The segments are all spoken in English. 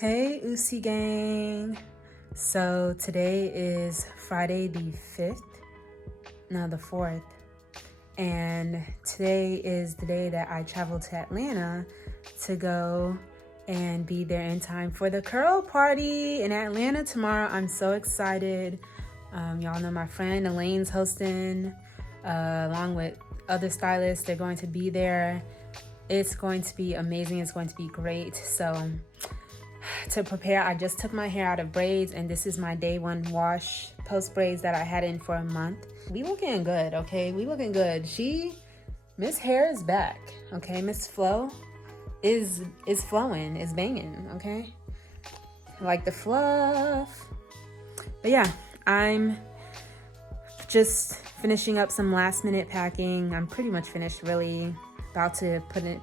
Hey Usi gang. So today is Friday the 4th. And today is the day that I traveled to Atlanta to go and be there in time for the curl party in Atlanta tomorrow. I'm so excited. Y'all know my friend Elaine's hosting, along with other stylists. They're going to be there. It's going to be amazing. It's going to be great. So to prepare, I just took my hair out of braids, and this is my day one wash post braids that I had in for a month. We looking good, okay? We looking good. Miss Hair is back, okay? Miss Flow is flowing, is banging, okay? Like the fluff. But yeah, I'm just finishing up some last minute packing. I'm pretty much finished, really. About to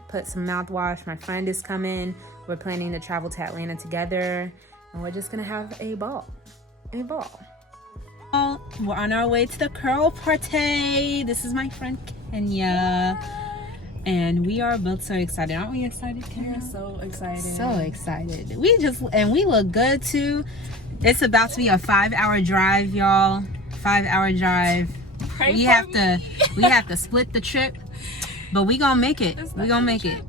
put some mouthwash. My friend is coming. We're planning to travel to Atlanta together, and we're just gonna have a ball. We're on our way to the curl party. This is my friend Kenya, and we are both so excited. Aren't we excited, Kenya? So excited. So excited. We look good too. It's about to be a 5-hour drive, y'all. 5-hour drive. We have to split the trip, but we gonna make it. We gonna make it.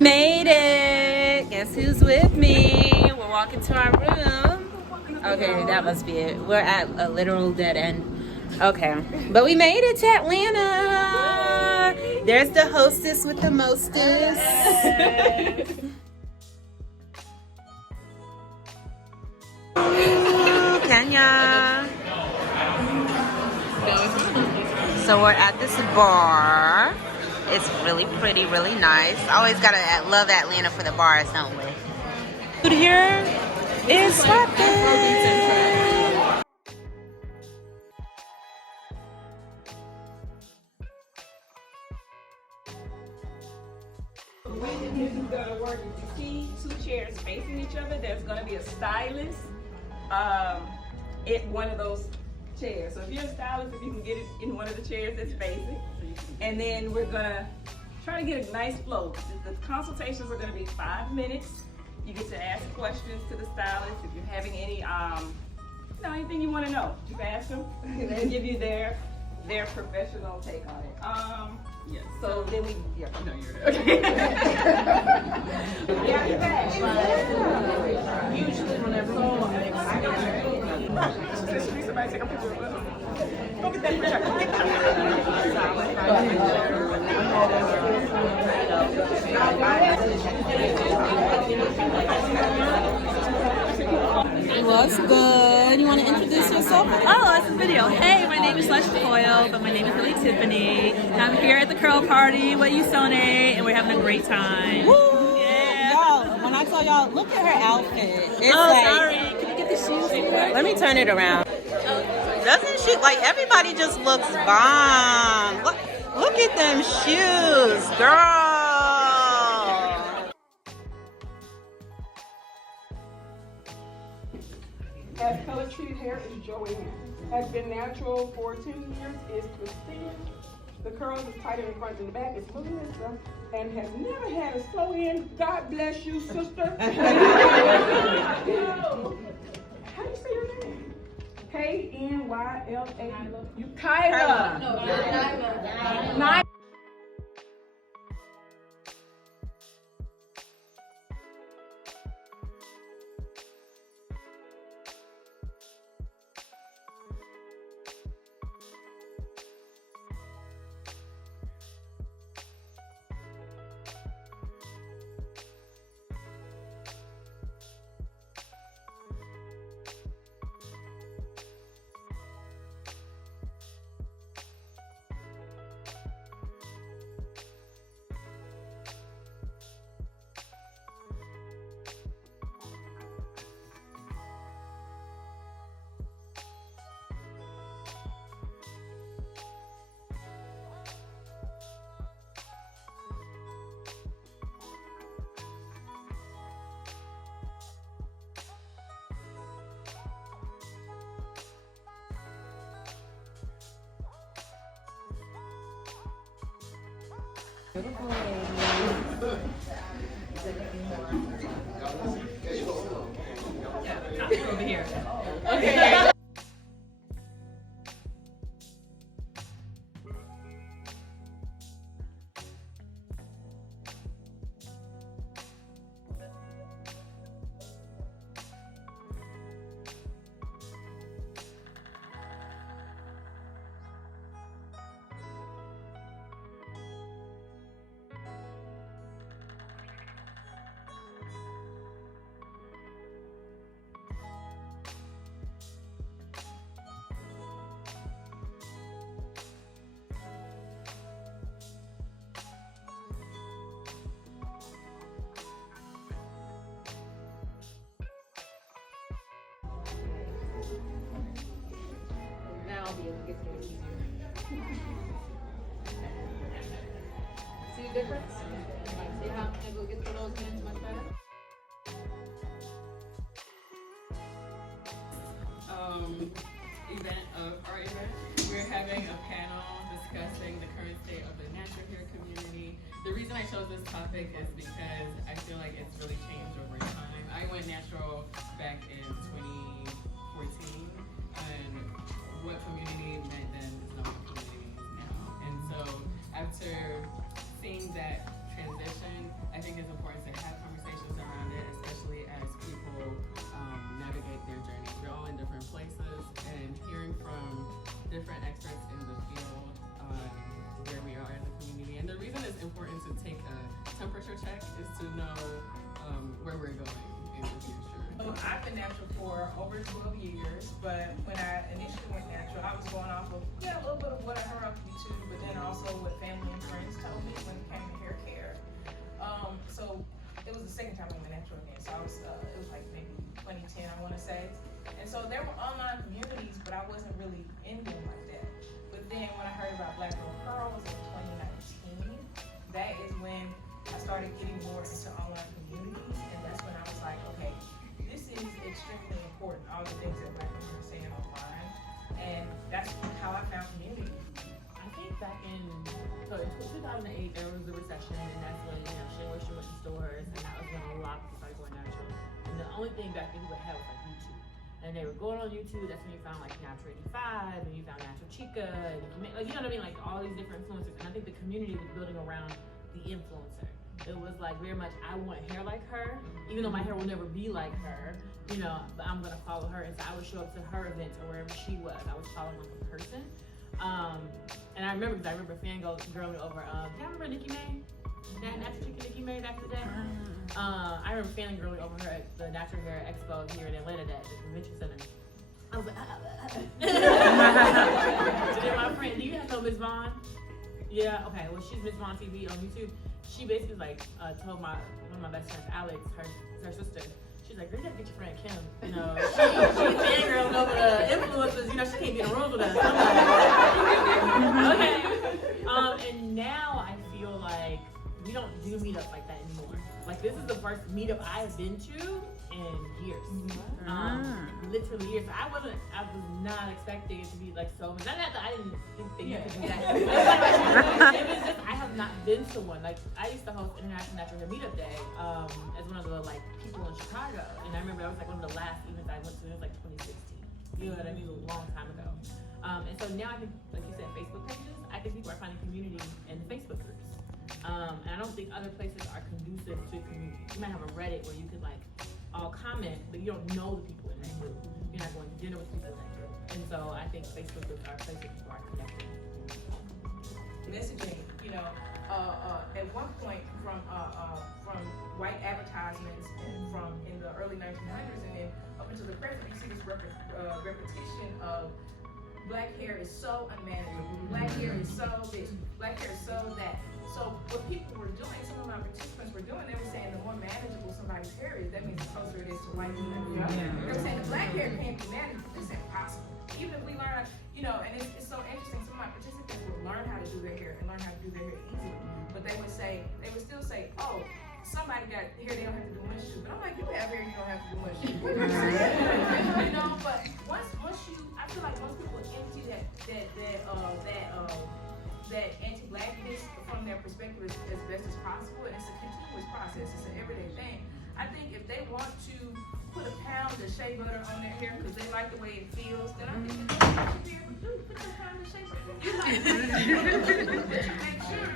Made it. Guess who's with me? We're walking to our room. Okay, that must be it. We're at a literal dead end. Okay, but we made it to Atlanta. There's the hostess with the mostest. Ooh, Kenya. So we're at this bar. It's really pretty, really nice. Always gotta love Atlanta for the bars, don't we? Food here is slapping. This is gonna work. If you see two chairs facing each other, there's gonna be a stylist at one of those chairs. So if you're a stylist, if you can get it in one of the chairs that's facing, and then we're gonna try to get a nice flow. The consultations are gonna be 5 minutes. You get to ask questions to the stylist if you're having any, anything you want to know. You can ask them, and they'll give you their professional take on it. Yeah. So then we, yeah. No, you're okay. Yeah, you're back. Usually whenever somebody take a picture of us. Go get that picture. What's good? You want to introduce yourself? Oh, it's a video. Hey, my name is Leslie Coyle, but my name is really Tiffany. I'm here at the curl party with Usone, and we're having a great time. Woo! Yeah. Y'all, when I tell y'all, look at her outfit. It's Sorry. Can you get the shoes? Let me turn it around. Doesn't she, everybody just looks bomb. Look at them shoes, girl. Has color treated hair is Joanne. Has been natural for 10 years is Christine. The curls is tighter in front and the back is Melissa. And has never had a sew in. God bless you, sister. How do you say your name? K-N-Y-L-A. You Kyla. No, Nyla. Yeah, over here. Okay. Now I'll be able to get through it easier. See the difference? See how I'm able to get through those hands much better? Event of our event. We're having a panel discussing the current state of the natural hair community. The reason I chose this topic is because I feel like it's really changed over time. I went natural back in 2014, and what community meant then is not what community is now. And so after seeing that transition, I think it's important to have conversations around it, especially as people navigate their journeys. We're all in different places, and hearing from different experts in the field on where we are as a community. And the reason it's important to take a temperature check is to know where we're going in the future. I've been natural for over 12 years, but when I initially went natural, I was going off of, a little bit of what I heard on YouTube, but then also what family and friends told me when it came to hair care. So it was the second time I went natural again, so I was, it was like maybe 2010, I want to say. And so there were online communities, but I wasn't really in them like that. But then when I heard about Black Girl Curls in 2019, that is when I started getting more into online communities, and that's when I was like, okay, this is extremely important, all the things that Black women are saying online, and that's how I found community. I think back in 2008, there was a recession, and that's when she went to stores, and that was when a lot of people started going natural. And the only thing back then people had was like YouTube, and they were going on YouTube. That's when you found like Natural 85, and you found Natural Chica, and like, you know what I mean, like all these different influencers. And I think the community was building around the influencer. It was like very much, I want hair like her, even though my hair will never be like her, but I'm gonna follow her. And so I would show up to her events or wherever she was. I was following like a person. And I remember fangirling over, do you remember Nicki May? That Natural Chica Nicki May back in the day? I remember fangirling over her at the Natural Hair Expo here in Atlanta, at the convention center. I was like, So then my friend, do you guys know Ms. Vaughn? Yeah, okay, well she's Ms. Vaughn TV on YouTube. She basically told one of my best friends, Alex, her sister, she's like, girl, you gotta get your friend Kim. She fangirls over the influencers, she can't be in a room with us. Okay. And now I feel like we don't do meetups like that anymore. Like this is the first meetup I've been to in years. Literally years. So I was not expecting it to be like so much. Not that I didn't think you could do that. It was just, I have not been to one. Like I used to host International Natural Hair Meetup Day as one of the people in Chicago. And I remember that was one of the last events I went to. It was 2016. You know what I mean? It was a long time ago. And so now I think, like you said, Facebook pages, I think people are finding community in Facebook groups. And I don't think other places are conducive to community. You might have a Reddit where you could all comment, but you don't know the people in that group. You're not going to dinner with people in that group. And so I think Facebook groups are places people are connecting. Messaging, at one point from white advertisements and from in the early 1900s and then up until the present, you see this repetition of Black hair is so unmanageable. Black hair is so this. Black hair is so that. So what people were doing, some of my participants were doing, they were saying the more manageable somebody's hair is, that means the closer it is to white women. They were saying the Black hair can't be manageable. It's impossible. Even if we learn, and it's so interesting. Some of my participants would learn how to do their hair and learn how to do their hair easily. But they would still say, oh, somebody got hair they don't have to do much to. But I'm like, you have hair you don't have to do much to. But once you, I feel like once people empty that anti-blackness from their perspective as best as possible, and it's a continuous process. process. It's an everyday thing. I think if they want to put a pound of shea butter on their hair because they like the way it feels, then I think that's what you should be able to do. Put that pound of shea butter. You like it, but you make sure.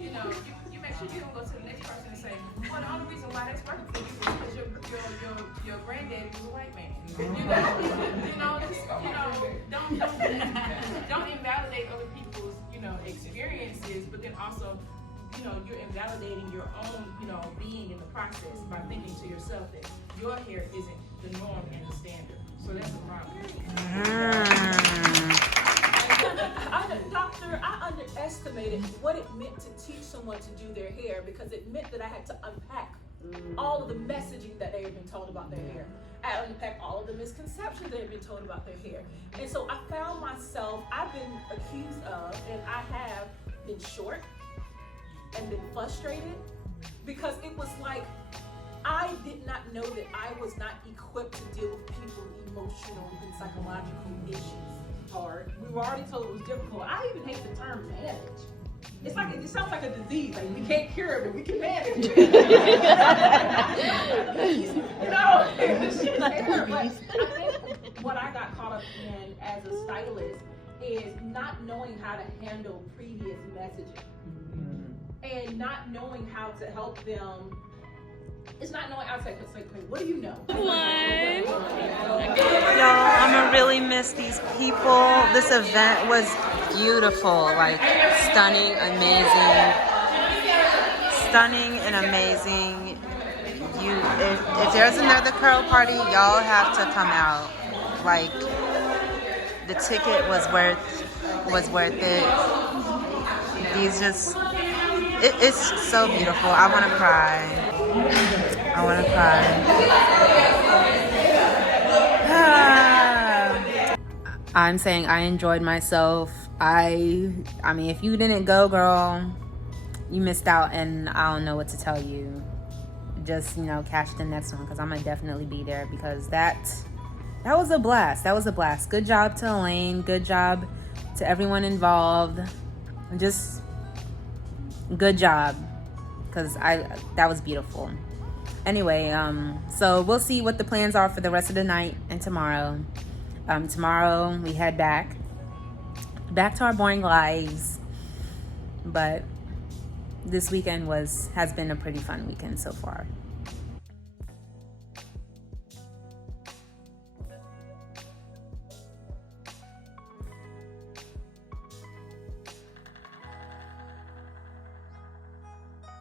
You know, you make sure you don't go to the next person and say, well, the only reason why that's working for you is because your granddaddy was a white man. Don't invalidate other people's, experiences, but then also, you're invalidating your own, being in the process by thinking to yourself that your hair isn't the norm and the standard. So that's a problem. Doctor, I underestimated what it meant to teach someone to do their hair because it meant that I had to unpack all of the messaging that they had been told about their hair. I had to unpack all of the misconceptions they had been told about their hair. And so I found myself, I've been accused of, and I have been short and been frustrated because it was like, I did not know that I was not equipped to deal with people's emotional and psychological issues. Hard. We were already told it was difficult. I even hate the term manage. It's like it sounds like a disease. Like we can't cure it, but we can manage it. It's just there. But I think what I got caught up in as a stylist is not knowing how to handle previous messaging and not knowing how to help them. It's not knowing outside. It's like, what do you know? Y'all, I'm gonna really miss these people. This event was beautiful, like stunning, and amazing. If there's another curl party, y'all have to come out. Like the ticket was worth it. It's so beautiful. I want to cry. I'm saying I enjoyed myself. I mean, if you didn't go, girl, you missed out, and I don't know what to tell you. Just, catch the next one, because I'm going to definitely be there, because that was a blast. Good job to Elaine. Good job to everyone involved. Just good job, because that was beautiful. Anyway, so we'll see what the plans are for the rest of the night and tomorrow. Tomorrow we head back to our boring lives, but this weekend has been a pretty fun weekend so far.